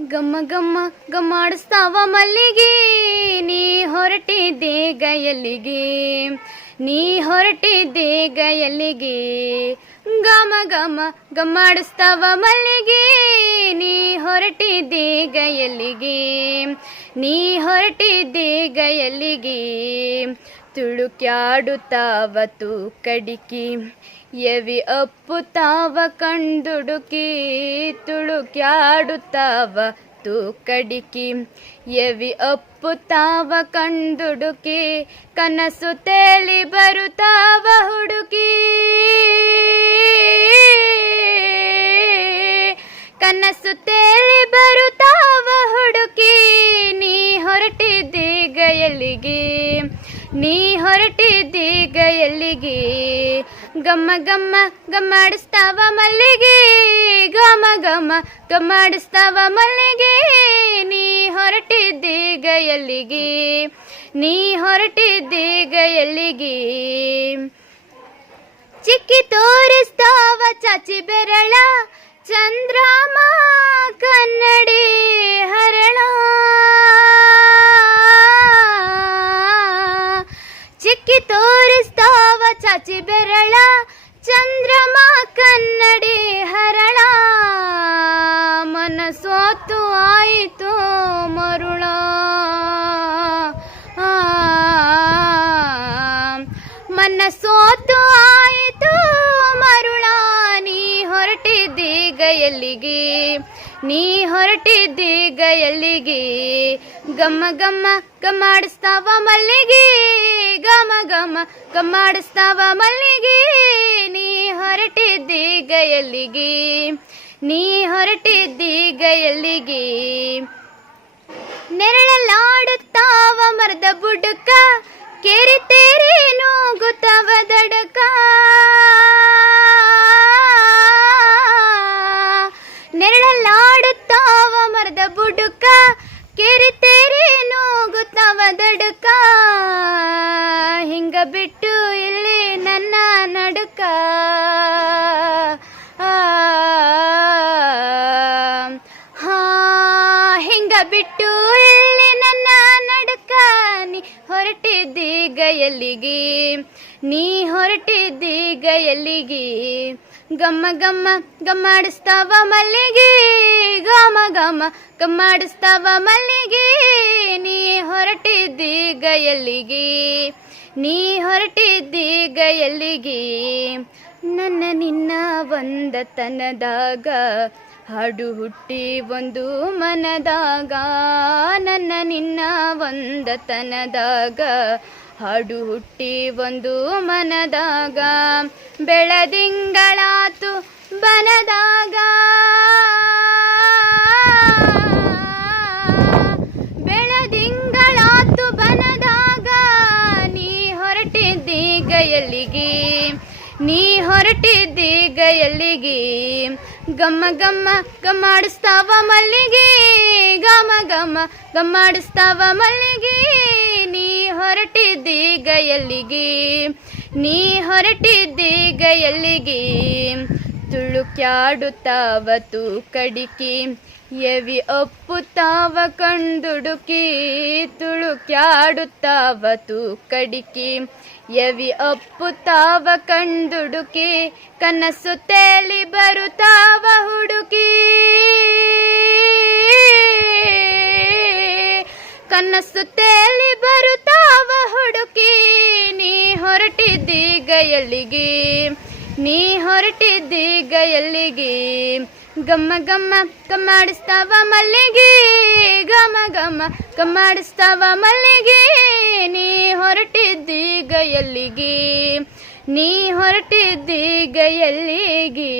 ಗಮ್ಮ ಗಮ್ಮ ಗಮ್ಮಾಡಿಸ್ತಾವ ಮಲ್ಲಿಗೆ. ನೀ ಹೊರಟಿದ್ದೆ ಗಯಲ್ಲಿಗೆ ನೀ ಹೊರಟಿದ್ದೆ ಗಯಲ್ಲಿಗೆ ಗಮ ಗಮ ಗಮ್ಮಾಡಿಸ್ತಾವ ಮಲ್ಲಿಗೆ. ನೀ ಹೊರಟಿದ್ದೆ ಗಯಲ್ಲಿಗೆ ನೀ ಹೊರಟಿದ್ದೆ ಗಯಲ್ಲಿಗೆ ತುಳುಕ್ಯಾಡುತ್ತಾವ ತೂಕಡಿಕಿ ಎವಿ ಅಪ್ಪುತ್ತಾವ ಕಂಡುಡುಕಿ ತುಳುಕ್ಯಾಡುತ್ತಾವ ತೂಕಡಿಕಿ ಎವಿ ಅಪ್ಪುತ್ತಾವ ಕಂಡುಡುಕಿ ಕನಸು ತೇಲಿ ಬರುತ್ತಾವ ಹುಡುಕಿ. ಕನಸು ತೇಲಿ ಬರುತ್ತಾವ ಎಲ್ಲಿಗೆ? ನೀ ಹೊರಟಿದ್ದೀಗ ಎಲ್ಲಿಗೆ? ಗಮ್ಮ ಗಮ್ಮ ಗಮ್ಮಾಡಿಸ್ತಾವ ಮಲ್ಲಿಗೆ. ಗಮ ಗಮ ಗಮ್ಮಾಡಿಸ್ತಾವ ಮಲ್ಲಿಗೆ. ನೀ ಹೊರಟಿದ್ದೀಗ ಎಲ್ಲಿಗೆ? ನೀ ಹೊರಟಿದ್ದೀಗ ಎಲ್ಲಿಗೆ? ಚಿಕ್ಕಿ ತೋರಿಸ್ತಾವ ಚಾಚಿ ಬೆರಳ. ಚಂದ್ರಮ ಕನ್ನಡಿ ಹರಳ ಚಿಕ್ಕಿ ತೋರಿಸ್ತಾವ ಬೆರಳ ಚಂದ್ರಮ ಕನ್ನಡಿ ಹರಳ. ಮನಸೋತು ಆಯಿತು ಮರುಳ. ಮನಸೋತು ಆಯಿತು ಮರುಳ. ನೀ ಹೊರಟಿದ್ದೀಗ ಎಲ್ಲಿಗೆ? ನೀ ಹೊರಟಿದ್ದಿ ಎಲ್ಲಿಗೆ ಗಮ್ಮ ಗಮ್ಮ ಗಮ್ಮಾಡಿಸ್ತಾವ ಮಲ್ಲಿಗೆ. ಗಮ ಗಮ ಗಮ್ಮಾಡಿಸ್ತಾವ ಮಲ್ಲಿಗೆ. ನೀ ಹೊರಟಿದ್ದೀಗ ಎಲ್ಲಿಗೆ ನೀ ಹೊರಟಿದ್ದೀಗ ಎಲ್ಲಿಗೆ ನೆರಳಲಾಡುತ್ತಾವ ಮರದ ಬುಡುಕ. ಕೆರೆ ತೇರಿ ನೂಗುತ್ತವ ದಡಕ. ನೆರಳಲಾಡುತ್ತಾವ ಬುಡುಕ ಬುಡಕ ಕೆರೆ ತೇರಿ ನೂಗುತ್ತವ ದಡಕ. ಹಿಂಗ ಬಿಟ್ಟು ಇಲ್ಲಿ ನನ್ನ ನಡುಕ. ಹಿಂಗ ಬಿಟ್ಟು ಇಲ್ಲಿ ನನ್ನ ನಡುಕ. ನೀ ಹೊರಟಿದ್ದೀಗ ಎಲ್ಲಿಗೆ? ನೀ ಹೊರಟಿದ್ದೀಗ ಎಲ್ಲಿಗೆ? ಗಮ್ಮ ಗಮ್ಮ ಗಮ್ಮಾಡಿಸ್ತಾವ ಮಲ್ಲಿಗೆ, ಗಮ ಗಮ ಗಮ್ಮಾಡಿಸ್ತಾವ ಮಲ್ಲಿಗೆ, ನೀ ಹೊರಟಿದ್ದಿ ಎಲ್ಲಿಗೆ ನೀ ಹೊರಟಿದ್ದಿ ಎಲ್ಲಿಗೆ ನನ್ನ ನಿನ್ನ ಒಂದತನದಾಗ ಹಾಡು ಹುಟ್ಟಿ ಒಂದು ಮನದಾಗ, ನನ್ನ ನಿನ್ನ ಒಂದತನದಾಗ. ಹಾಡು ಹುಟ್ಟಿ ಒಂದು ಮನದಾಗ, ಬೆಳದಿಂಗಳಾತು ಬನದಾಗ. ಬೆಳದಿಂಗಳಾತು ಬನದಾಗ, ನೀ ಹೊರಟಿದ್ದೀಗ ಎಲ್ಲಿಗೆ ನೀ ಹೊರಟಿದ್ದೀಗ ಎಲ್ಲಿಗೆ ಗಮ್ಮ ಗಮ್ಮ ಗಮ್ಮಾಡಿಸ್ತಾವ ಮಲ್ಲಿಗೆ. ಗಮ ಗಮ್ಮ ಗಮ್ಮಾಡಿಸ್ತಾವ ಮಲ್ಲಿಗೆ. ನೀ ಹೊರಟಿದ್ದಿ ಎಲ್ಲಿಗೆ ನೀ ಹೊರಟಿದ್ದಿ ಎಲ್ಲಿಗೆ ತುಳುಕ್ಯಾಡುತ್ತಾವ ತೂಕಡಿಕಿ, ಎವಿ ಒಪ್ಪುತ್ತಾವ ಕಂಡುಡುಕಿ ತುಳುಕ್ಯಾಡುತ್ತಾವ ತೂಕಡಿಕಿ, ಎವಿ ಒಪ್ಪುತ್ತಾವ ಕಂಡುಡುಕಿ ಕನಸು ತೇಲಿ ಬರುತ್ತಾವ ಹುಡುಕಿ. ಕನಸು ತೇಲಿ ಬರುತ್ತಾವ ಹುಡುಕಿ, ನೀ ಹೊರಟಿದ್ದೀಗ ಎಲ್ಲಿಗೆ? ನೀ ಹೊರಟಿದ್ದೀಗ ಎಲ್ಲಿಗೆ ಗಮ್ಮ ಗಮ್ಮ ಕಮ್ಮಾಡಿಸ್ತಾವ ಮಲ್ಲಿಗೆ. ಗಮ ಗಮ ಕಮ್ಮಾಡಿಸ್ತಾವ ಮಲ್ಲಿಗೆ. ನೀ ಹೊರಟಿದ್ದೀಗ ಎಲ್ಲಿಗೆ ನೀ ಹೊರಟಿದ್ದೀಗ ಎಲ್ಲಿಗೆ